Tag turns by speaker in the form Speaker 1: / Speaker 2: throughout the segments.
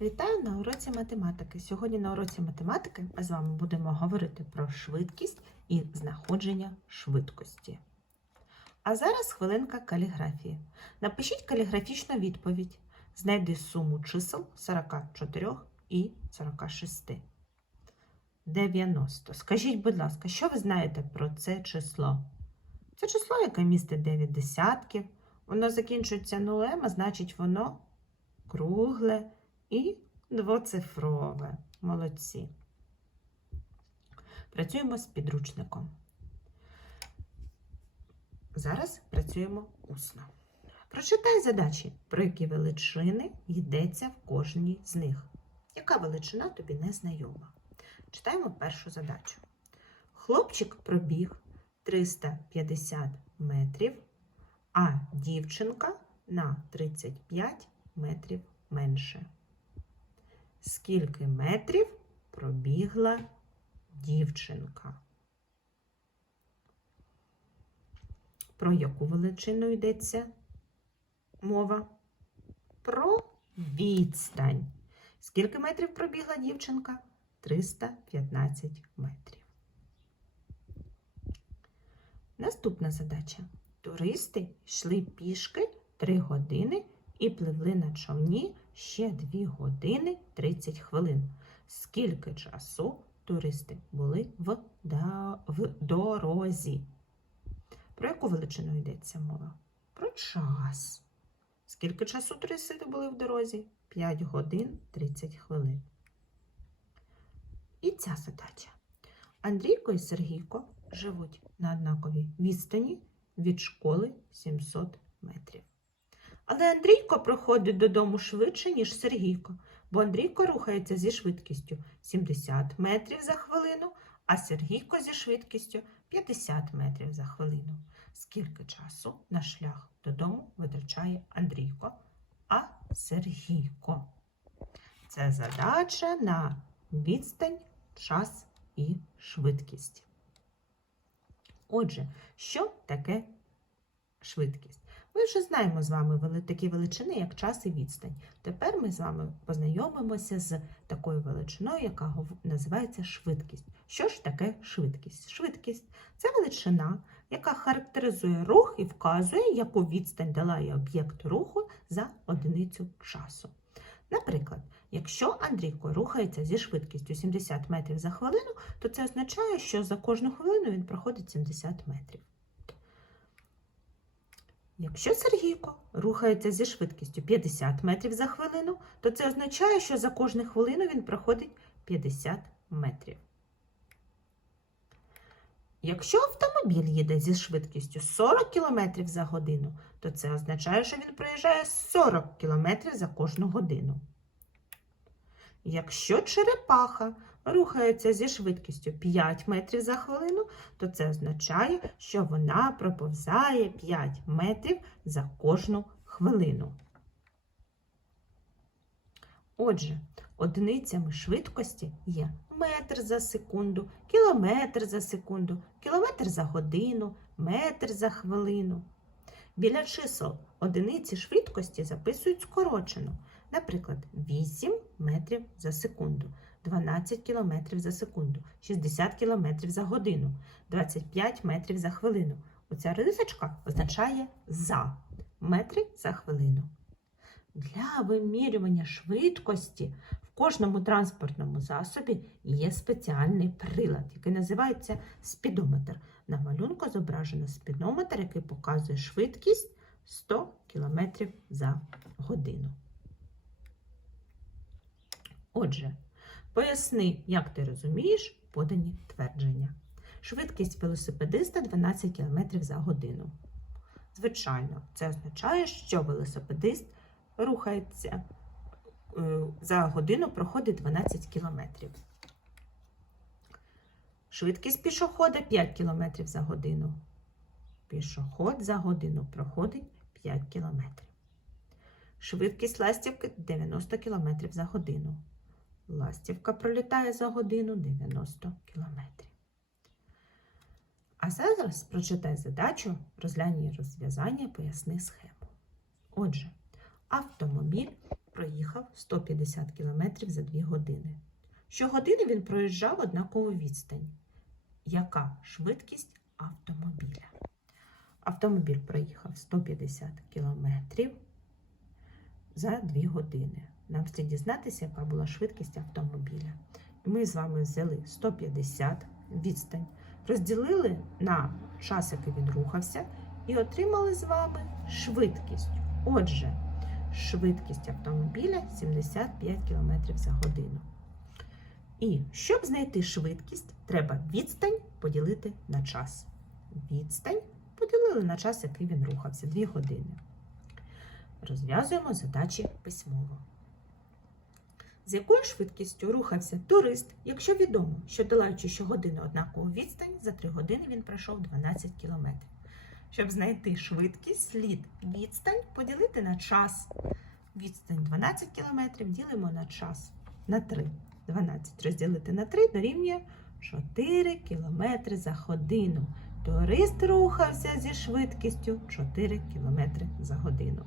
Speaker 1: Вітаю на уроці математики. Сьогодні на уроці математики ми з вами будемо говорити про швидкість і знаходження швидкості. А зараз хвилинка каліграфії. Напишіть каліграфічну відповідь. Знайди суму чисел 44 і 46. 90. Скажіть, будь ласка, що ви знаєте про це число? Це число, яке містить 9 десятків. Воно закінчується нулем, а значить воно кругле і двоцифрове. Молодці. Працюємо з підручником. Зараз працюємо усно. Прочитай задачі, про які величини йдеться в кожній з них. Яка величина тобі не знайома? Читаємо першу задачу. Хлопчик пробіг 350 метрів, а дівчинка на 35 метрів менше. Скільки метрів пробігла дівчинка? Про яку величину йдеться мова? Про відстань. Скільки метрів пробігла дівчинка? 315 метрів. Наступна задача. Туристи йшли пішки 3 години і пливли на човні ще 2 години 30 хвилин. Скільки часу туристи були в, да, в дорозі? Про яку величину йдеться мова? Про час. Скільки часу туристи були в дорозі? 5 годин 30 хвилин. І ця задача. Андрійко і Сергійко живуть на однаковій відстані від школи 700 метрів. Але Андрійко проходить додому швидше, ніж Сергійко, бо Андрійко рухається зі швидкістю 70 метрів за хвилину, а Сергійко зі швидкістю 50 метрів за хвилину. Скільки часу на шлях додому витрачає Андрійко, а Сергійко? Це задача на відстань, час і швидкість. Отже, що таке швидкість? Ми вже знаємо з вами такі величини, як час і відстань. Тепер ми з вами познайомимося з такою величиною, яка називається швидкість. Що ж таке швидкість? Швидкість це величина, яка характеризує рух і вказує, яку відстань долає об'єкт руху за одиницю часу. Наприклад, якщо Андрійко рухається зі швидкістю 70 метрів за хвилину, то це означає, що за кожну хвилину він проходить 70 метрів. Якщо Сергійко рухається зі швидкістю 50 метрів за хвилину, то це означає, що за кожну хвилину він проходить 50 метрів. Якщо автомобіль їде зі швидкістю 40 км за годину, то це означає, що він проїжджає 40 км за кожну годину. Якщо черепаха рухається зі швидкістю 5 метрів за хвилину, то це означає, що вона проповзає 5 метрів за кожну хвилину. Отже, одиницями швидкості є метр за секунду, кілометр за секунду, кілометр за годину, метр за хвилину. Біля чисел одиниці швидкості записують скорочено. Наприклад, 8 метрів за секунду, 12 кілометрів за секунду, 60 кілометрів за годину, 25 метрів за хвилину. Оця рисочка означає за метри за хвилину. Для вимірювання швидкості в кожному транспортному засобі є спеціальний прилад, який називається спідометр. На малюнку зображено спідометр, який показує швидкість 100 км за годину. Отже, поясни, як ти розумієш подані твердження. Швидкість велосипедиста 12 км за годину. Звичайно, це означає, що велосипедист рухається е, за годину проходить 12 км. Швидкість пішохода 5 км за годину. Пішоход за годину проходить 5 км. Швидкість ластівки 90 км за годину. Ластівка пролітає за годину 90 км. А зараз прочитай задачу, розглянь її розв'язання, поясни схему. Отже, автомобіль проїхав 150 км за 2 години. Щогодини він проїжджав однакову відстань. Яка швидкість автомобіля? Автомобіль проїхав 150 км за 2 години. Нам слід дізнатися, яка була швидкість автомобіля. Ми з вами взяли 150 відстань, розділили на час, який він рухався, і отримали з вами швидкість. Отже, швидкість автомобіля 75 км за годину. І щоб знайти швидкість, треба відстань поділити на час. Відстань поділили на час, який він рухався 2 години. Розв'язуємо задачі письмово. З якою швидкістю рухався турист, якщо відомо, що долаючи щогодини однакову відстань, за 3 години він пройшов 12 кілометрів. Щоб знайти швидкість, слід відстань поділити на час. Відстань 12 кілометрів ділимо на час на 3. 12 розділити на 3 дорівнює 4 кілометри за годину. Турист рухався зі швидкістю 4 кілометри за годину.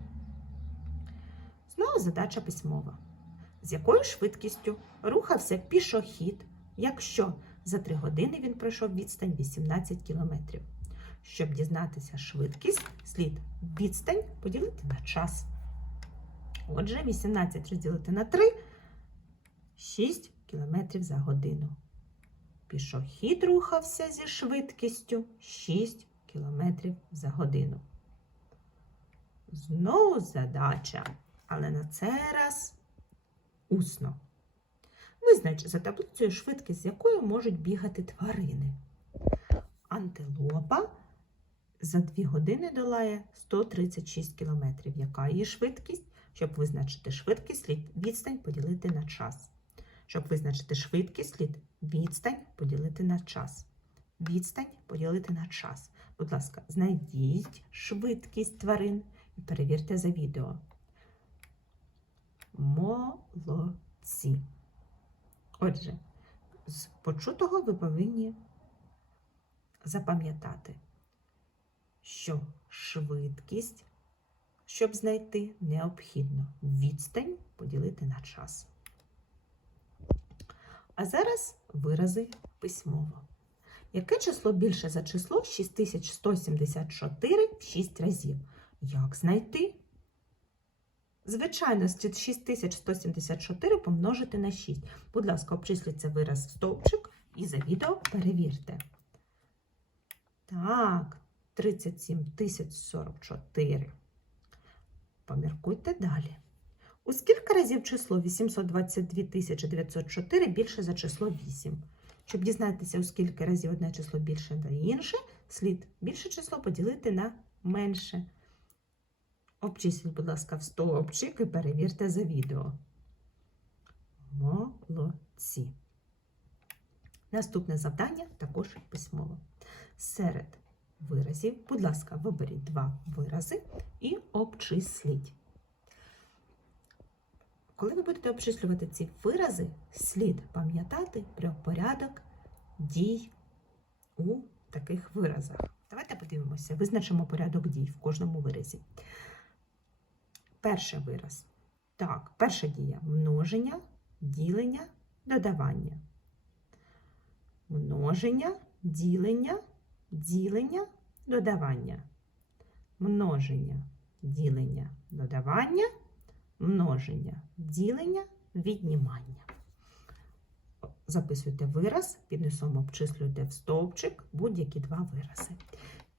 Speaker 1: Знову задача письмова. З якою швидкістю рухався пішохід, якщо за 3 години він пройшов відстань 18 кілометрів? Щоб дізнатися швидкість, слід відстань поділити на час. Отже, 18 розділити на 3 6 кілометрів за годину. Пішохід рухався зі швидкістю 6 кілометрів за годину. Знову задача, але на цей раз усно. Визнач за таблицею швидкість, з якою можуть бігати тварини. Антилопа за 2 години долає 136 км. Яка її швидкість? Щоб визначити швидкість, слід відстань поділити на час. Щоб визначити швидкість, слід відстань поділити на час. Відстань поділити на час. Будь ласка, знайдіть швидкість тварин і перевірте за відео. Молодці. Отже, з почутого ви повинні запам'ятати, що швидкість, щоб знайти, необхідно відстань поділити на час. А зараз вирази письмово. Яке число більше за число 6174 в 6 разів? Як знайти? Звичайно, 6174 помножити на 6. Будь ласка, обчисліть цей вираз в стовпчик і за відео перевірте. Так, 37 044. Поміркуйте далі. У скільки разів число 822 904 більше за число 8? Щоб дізнатися, у скільки разів одне число більше за інше, слід більше число поділити на менше. Обчисліть, будь ласка, в стовпчик і перевірте за відео. Молодці. Наступне завдання також письмово. Серед виразів, будь ласка, виберіть два вирази і обчисліть. Коли ви будете обчислювати ці вирази, слід пам'ятати про порядок дій у таких виразах. Давайте подивимося, визначимо порядок дій в кожному виразі. Перший вираз. Так, перша дія множення, ділення, додавання. Множення, ділення, ділення, додавання. Множення, ділення, додавання, множення, ділення, віднімання. Записуйте вираз, піднесом обчислюйте в стовпчик будь-які два вирази.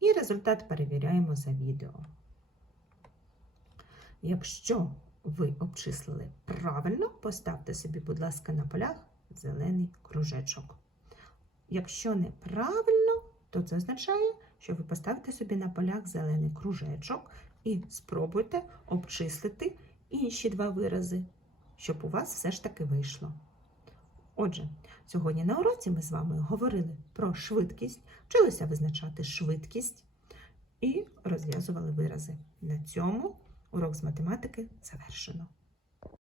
Speaker 1: І результат перевіряємо за відео. Якщо ви обчислили правильно, поставте собі, будь ласка, на полях зелений кружечок. Якщо неправильно, то це означає, що ви поставите собі на полях зелений кружечок і спробуйте обчислити інші два вирази, щоб у вас все ж таки вийшло. Отже, сьогодні на уроці ми з вами говорили про швидкість, вчилися визначати швидкість і розв'язували вирази. На цьому урок з математики завершено.